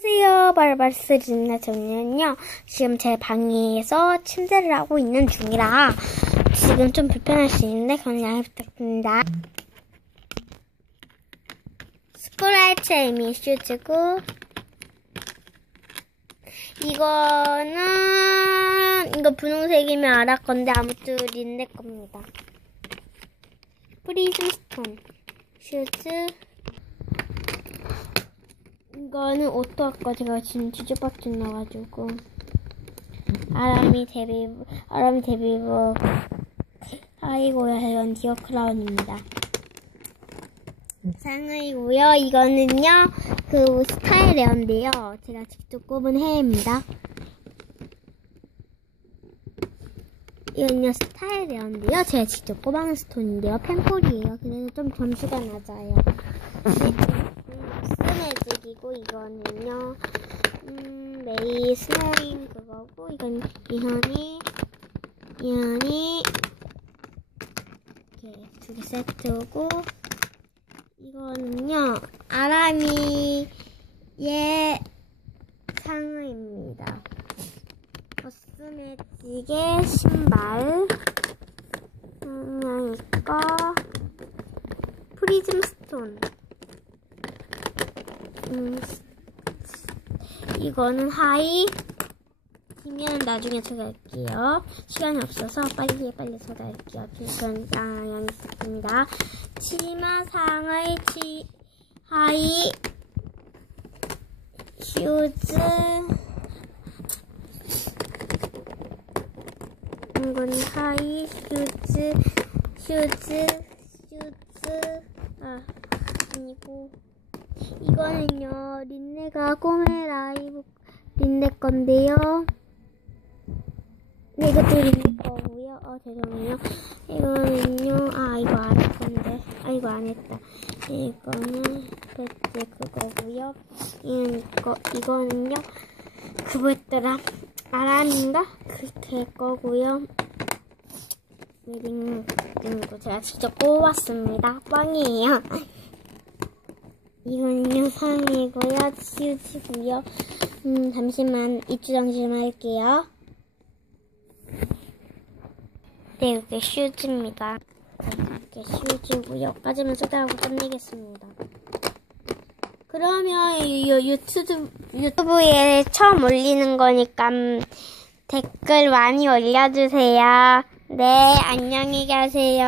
안녕하세요. 발발스입니다. 저는요, 지금 제 방에서 침대를 하고 있는 중이라 지금 좀 불편할 수 있는데 그건 양해 부탁드립니다. 스크래치 에미 슈즈고 이거는 이거 분홍색이면 알았 건데 아무튼 린네 겁니다. 프리즘 스톤 슈즈 이거는 오토 거 제가 지금 뒤죽박죽 나가지고 아람이 데뷔 아람이 데뷔부 하이고요 이건 디어 크라운입니다. 상의고요 이거는요 그 스타일 레어인데요 제가 직접 꼽은 해입니다. 이건요 스타일 레어인데요 제가 직접 꼽아놓은 스톤인데요 펜폴이에요. 그래서 좀 점수가 낮아요. 스매직이고 이거는요 음, 메이 스노잉 그거고 이건 이현이 이현이 이렇게 두 개 세트고 이거는요 아라미의 상의입니다. 코스메틱의 신발 그냥 이거 프리즘 스톤 음, 이거는 하이. 기면 나중에 전할게요. 시간이 없어서 빨리 빨리 전 양양이 있습니다. 치마상의 치 하이. 슈즈. 이건 하이 슈즈. 슈즈 슈즈. 아 아니고 이거는요 린네가 꿈의 라이브 린네 건데요. 네 이것도 린네 거고요. 어 죄송해요. 이거는요 아 이거 안할 건데. 아 이거 안 했다. 이거는 배트 그거고요. 이거 이거는요 그거였더라. 아람인가? 그렇게 거고요. 링 이거 제가 직접 뽑았습니다. 뻥이에요 이거는요 상이고요. 치우치고요. 음 잠시만 입주정 좀 할게요. 네 이게 슈즈입니다. 이게 슈즈고요 여기까지만 소개하고 끝내겠습니다. 그러면 유튜브, 유튜브에 처음 올리는 거니까 음, 댓글 많이 올려주세요. 네 안녕히 가세요